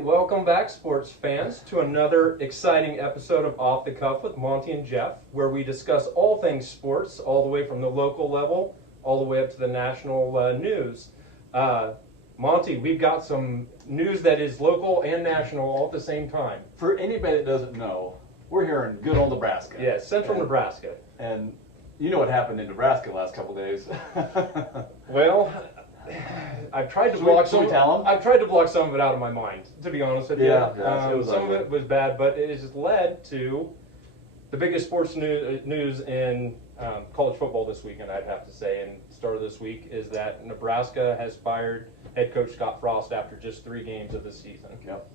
welcome back, sports fans, to another exciting episode of Off the Cuff with Monte and Geoff, where we discuss all things sports, all the way from the local level, all the way up to the national news. Monte, we've got some news that is local and national all at the same time. For anybody that doesn't know, we're here in good old Nebraska. Yeah, central Nebraska. And you know what happened in Nebraska the last couple days. Well, I've tried to block some of it out of my mind, to be honest with you. Some of it was bad, but it has led to the biggest sports news in college football this weekend, I'd have to say. And start of this week is that Nebraska has fired head coach Scott Frost after just 3 games of the season. Yep.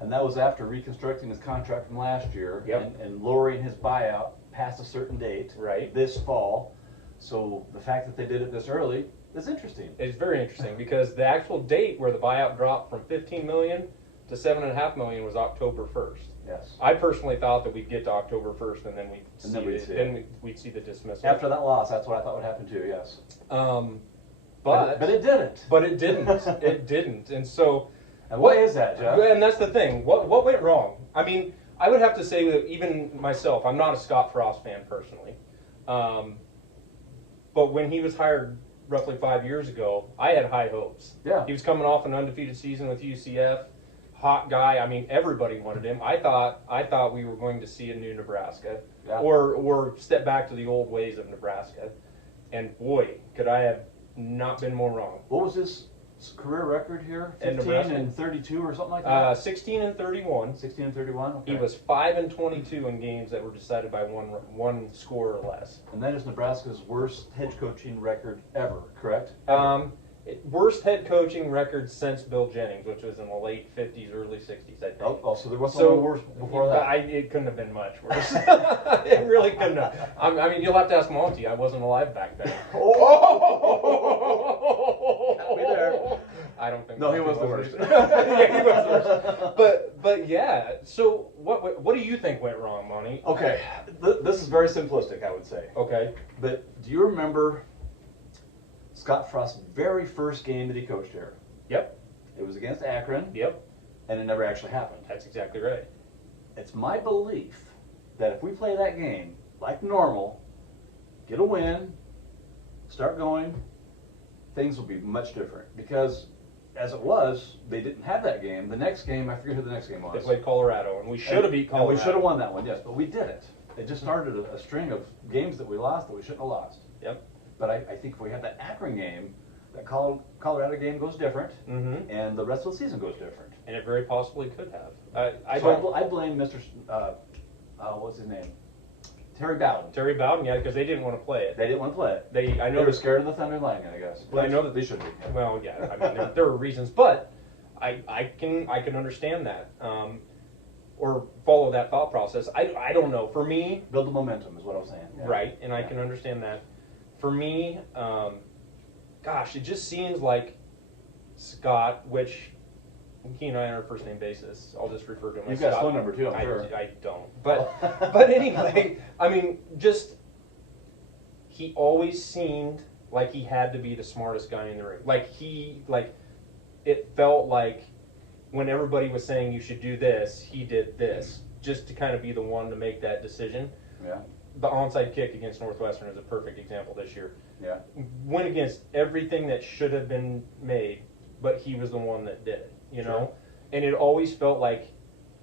And that was after reconstructing his contract from last year. Yep. and lowering his buyout past a certain date. Right. This fall. So the fact that they did it this early is interesting. It's very interesting because the actual date where the buyout dropped from $15 million to $7.5 million was October 1st. Yes. I personally thought that we'd get to October 1st and then we'd see the dismissal. After that loss, that's what I thought would happen too. Yes. But it didn't. But it didn't. It didn't. And so. And why is that, Jeff? And that's the thing. What went wrong? I mean, I would have to say that even myself, I'm not a Scott Frost fan personally. But when he was hired roughly 5 years ago, I had high hopes. Yeah. He was coming off an undefeated season with UCF. Hot guy. I mean, everybody wanted him. I thought we were going to see a new Nebraska, or step back to the old ways of Nebraska. And boy, could I have not been more wrong. What was his career record here? 15 and 32 or something like that? 16 and 31. 16 and 31? Okay. He was 5 and 22 in games that were decided by one score or less. And that is Nebraska's worst head coaching record ever, correct? Worst head coaching record since Bill Jennings, which was in the late 50s, early 60s, I think. Oh, so there was something worse before that? It couldn't have been much worse. It really couldn't have. I mean, you'll have to ask Monty. I wasn't alive back then. Got me there. I don't think. No, he was the worst. Yeah, he was the worst. But yeah. So what do you think went wrong, Monty? Okay, this is very simplistic, I would say. Okay. But do you remember Scott Frost's very first game that he coached here? Yep. It was against Akron. Yep. And it never actually happened. That's exactly right. It's my belief that if we play that game like normal, get a win, start going, things will be much different. Because as it was, they didn't have that game. The next game, I forget who the next game was. They played Colorado, and we should have beat Colorado. And we should have won that one, yes, but we didn't. It just started a string of games that we lost that we shouldn't have lost. Yep. But I think if we have that Akron game, that Colorado game goes different, and the rest of the season goes different. And it very possibly could have. I blame Mr. What's his name? Terry Bowden. Terry Bowden, yeah, because they didn't want to play it. They didn't want to play it. They were scared of the Thunder and Lightning, I guess. Well, I know that they should be. Yeah. Well, yeah, I mean, there are reasons, but I can understand that, or follow that thought process. I don't know. For me, build the momentum is what I was saying. Yeah. Right, and I can understand that. For me, gosh, it just seems like Scott, which he and I are on a first name basis. I'll just refer to him as Scott. You've got his phone number too, I'm sure. I don't. But anyway, I mean, just he always seemed like he had to be the smartest guy in the room. It felt like when everybody was saying you should do this, he did this, just to kind of be the one to make that decision. Yeah. The onside kick against Northwestern is a perfect example this year. Yeah. Went against everything that should have been made, but he was the one that did it, you know? And it always felt like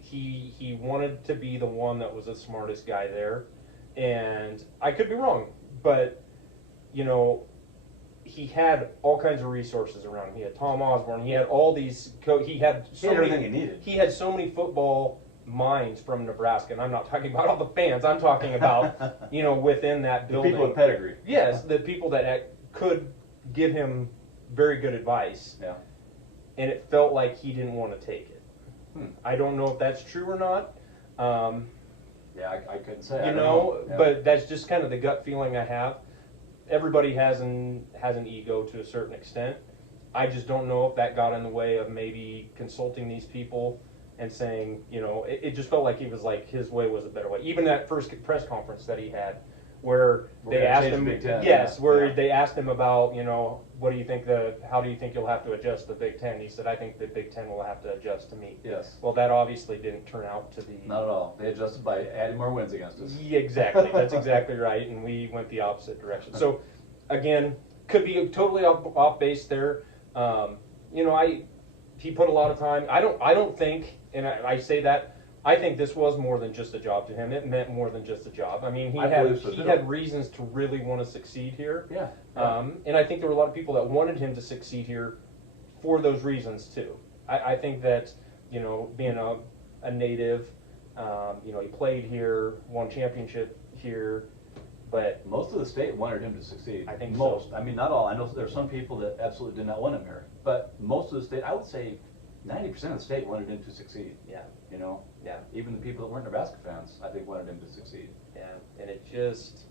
he wanted to be the one that was the smartest guy there. And I could be wrong, but, you know, he had all kinds of resources around him. He had Tom Osborne. He had all these he had everything he needed. He had so many football minds from Nebraska, and I'm not talking about all the fans. I'm talking about, you know, within that building. The people with pedigree. Yes, the people that could give him very good advice. Yeah. And it felt like he didn't want to take it. I don't know if that's true or not. Yeah, I couldn't say. You know, but that's just kind of the gut feeling I have. Everybody has an ego to a certain extent. I just don't know if that got in the way of maybe consulting these people and saying, you know, it just felt like he was like his way was a better way. Even that first press conference that he had where they asked him, Big Ten, they asked him about, what do you think how do you think you'll have to adjust the Big Ten? He said, I think the Big Ten will have to adjust to me. Yes. Well, that obviously didn't turn out to be. Not at all. They adjusted by adding more wins against us. Yeah, exactly. That's exactly right, and we went the opposite direction. So, again, could be totally off base there. He put a lot of time. I don't think, and I say that. I think this was more than just a job to him. It meant more than just a job. I mean, he had reasons to really want to succeed here. Yeah. And I think there were a lot of people that wanted him to succeed here for those reasons too. I think that, being a native, he played here, won championship here, but most of the state wanted him to succeed. I think most. So. I mean, not all. I know there are some people that absolutely did not want him here, but most of the state, I would say 90% of the state wanted him to succeed. Yeah. Yeah. Even the people that weren't Nebraska fans, I think, wanted him to succeed. Yeah. And it just.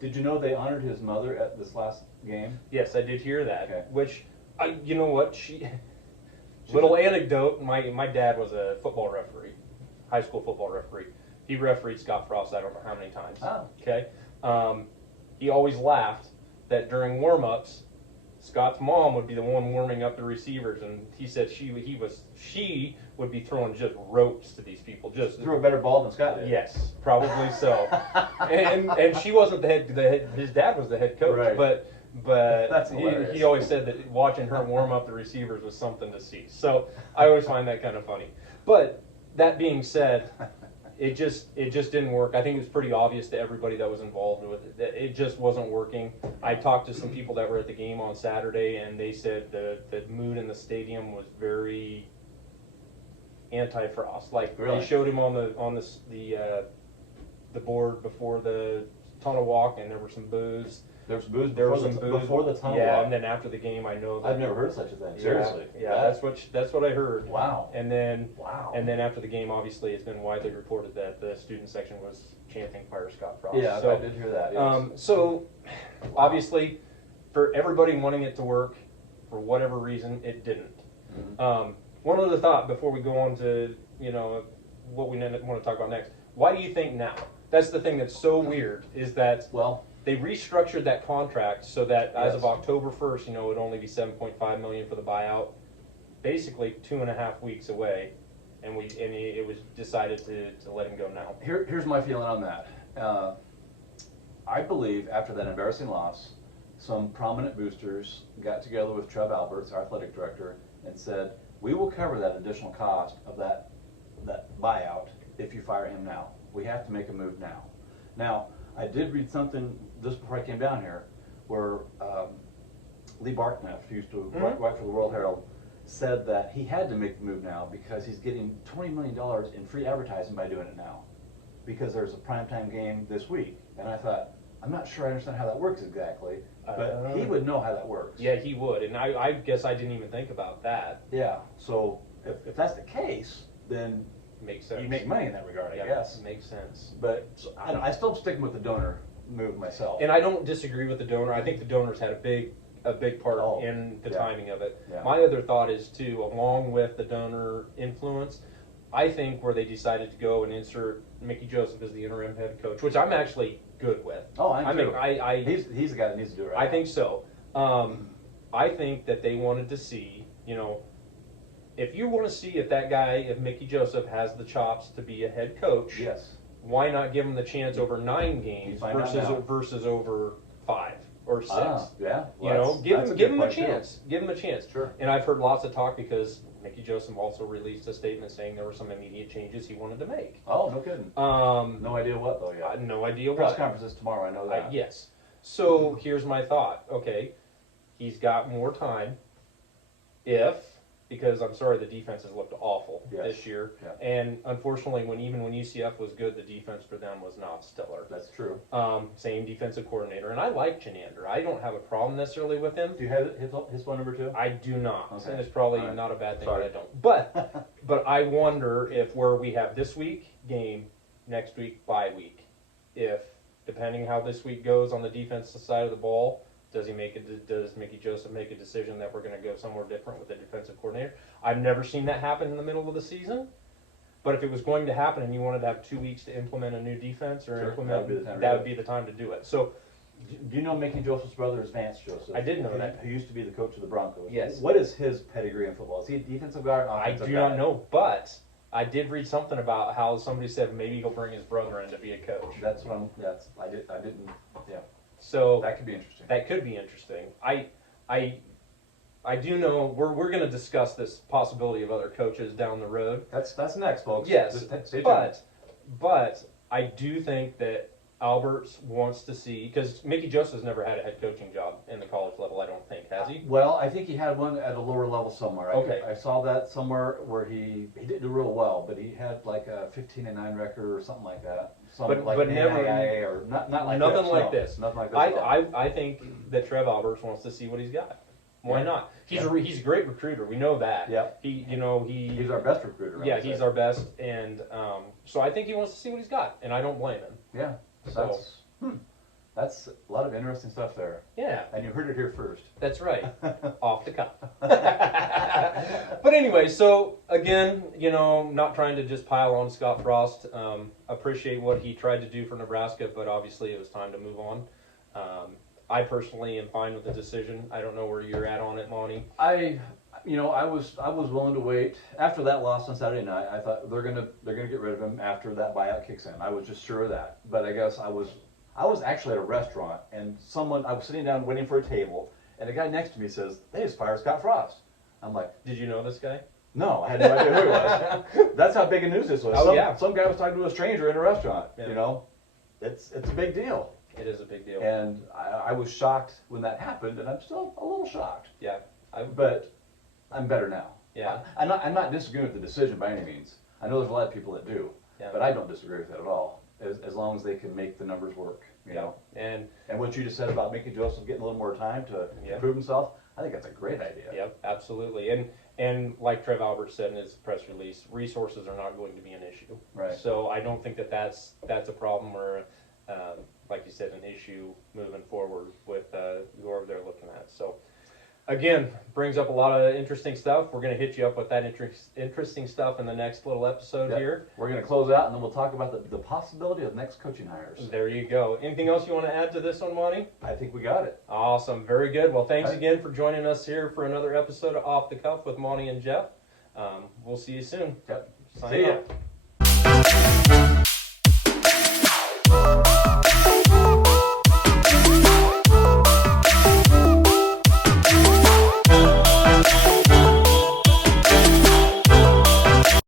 Did you know they honored his mother at this last game? Yes, I did hear that. Okay. Which, you know what? Little anecdote. My dad was a football referee, high school football referee. He refereed Scott Frost I don't know how many times. Oh. Okay. He always laughed that during warm-ups, Scott's mom would be the one warming up the receivers, and he said she would be throwing just ropes to these people. Just threw a better ball than Scott did. Yes, probably so. and she wasn't the head. His dad was the head coach, right. but That's he always said that watching her warm up the receivers was something to see. So I always find that kind of funny. But that being said, it just didn't work. I think it was pretty obvious to everybody that was involved with it that it just wasn't working. I talked to some people that were at the game on Saturday, and they said the mood in the stadium was very anti-Frost. Like really? They showed him on the board before the tunnel walk, and there were some boos. There was booze before the tunnel yeah, walk. and then after the game, I know that I've never heard of such a thing. Seriously. Yeah, that's what I heard. Wow. And then after the game, obviously, it's been widely reported that the student section was chanting "Fire Scott Frost." Yeah, so, I did hear that. Yes. So obviously, for everybody wanting it to work, for whatever reason, it didn't. Mm-hmm. One other thought before we go on to what we want to talk about next. Why do you think now? That's the thing that's so weird is that they restructured that contract so that as of October 1st, it would only be $7.5 million for the buyout. Basically 2.5 weeks away, and it was decided to let him go now. Here's my feeling on that. I believe after that embarrassing loss, some prominent boosters got together with Trev Alberts, our athletic director, and said, "We will cover that additional cost of that buyout if you fire him now. We have to make a move now." Now, I did read something just before I came down here where Lee Barkneff, who used to write for the World Herald, said that he had to make the move now because he's getting $20 million in free advertising by doing it now because there's a primetime game this week. And I thought, I'm not sure I understand how that works exactly, but he would know how that works. Yeah, he would. And I guess I didn't even think about that. Yeah, so if that's the case, then makes sense. You make money in that regard, I guess. Makes sense. But so, I still stick with the donor move myself. And I don't disagree with the donor. I think the donors had a big part in the timing of it. Yeah. My other thought is too, along with the donor influence, I think where they decided to go and insert Mickey Joseph as the interim head coach, which I'm actually good with. Oh, I'm too. He's the guy that needs to do it right. I think so. I think that they wanted to see, if you want to see if Mickey Joseph has the chops to be a head coach, yes, why not give him the chance over 9 games versus over 5 or 6? Yeah, give him a chance. Give him a chance. Sure. And I've heard lots of talk because Mickey Joseph also released a statement saying there were some immediate changes he wanted to make. Oh, no kidding. No idea what though. Yeah. No idea what. Press conferences tomorrow. I know that. Yes. So here's my thought. Okay, he's got more time. Because I'm sorry, the defense has looked awful this year, and unfortunately, when UCF was good, the defense for them was not stellar. That's true. Same defensive coordinator, and I like Chenander. I don't have a problem necessarily with him. Do you have his phone number too? I do not, and it's probably not a bad thing that I don't. But I wonder if where we have this week game, next week bye week, if depending how this week goes on the defensive side of the ball. Does Mickey Joseph make a decision that we're going to go somewhere different with the defensive coordinator? I've never seen that happen in the middle of the season. But if it was going to happen and you wanted to have 2 weeks to implement a new defense or that would be the time to do it. So, do you know Mickey Joseph's brother is Vance Joseph? I did know that. Who used to be the coach of the Broncos. Yes. What is his pedigree in football? Is he a defensive guard? I do not know, but I did read something about how somebody said maybe he'll bring his brother in to be a coach. That's what I didn't. Yeah. So that could be interesting. That could be interesting. I do know we're going to discuss this possibility of other coaches down the road. That's next, folks. Yes, but I do think that Alberts wants to see, because Mickey Joseph's never had a head coaching job in the college level, I don't think, has he? Well, I think he had one at a lower level somewhere. Okay. I saw that somewhere where he didn't do real well, but he had like a 15-9 record or something like that. But never, or not like nothing this, like no. this. Nothing like this. I think that Trev Alberts wants to see what he's got. Why not? He's a great recruiter. We know that. Yeah. He's our best recruiter. Yeah, he's our best, and so I think he wants to see what he's got, and I don't blame him. Yeah. That's a lot of interesting stuff there. Yeah. And you heard it here first. That's right. Off the cuff. But anyway, so again, not trying to just pile on Scott Frost. Appreciate what he tried to do for Nebraska, but obviously it was time to move on. I personally am fine with the decision. I don't know where you're at on it, Monty. I was willing to wait. After that loss on Saturday night, I thought they're gonna get rid of him after that buyout kicks in. I was just sure of that. But I guess I was actually at a restaurant, and I was sitting down waiting for a table, and a guy next to me says, "They just fired Scott Frost." I'm like, "Did you know this guy?" No, I had no idea who he was. That's how big a news this was. Some guy was talking to a stranger in a restaurant. Yeah. It's a big deal. It is a big deal. And I was shocked when that happened, and I'm still a little shocked. Yeah. But I'm better now. Yeah. I'm not disagreeing with the decision by any means. I know there's a lot of people that do. Yeah. But I don't disagree with it at all, as long as they can make the numbers work. You know. And what you just said about Mickey Joseph getting a little more time to prove himself, I think that's a great idea. Yep, absolutely. And like Trev Alberts said in his press release, resources are not going to be an issue. Right. So I don't think that's a problem or, like you said, an issue moving forward with whoever they're looking at. So, again, brings up a lot of interesting stuff. We're going to hit you up with that interesting stuff in the next little episode here. We're going to close out, and then we'll talk about the possibility of next coaching hires. There you go. Anything else you want to add to this one, Monty? I think we got it. Awesome. Very good. Well, thanks again for joining us here for another episode of Off the Cuff with Monte and Geoff. We'll see you soon. Yep. See ya.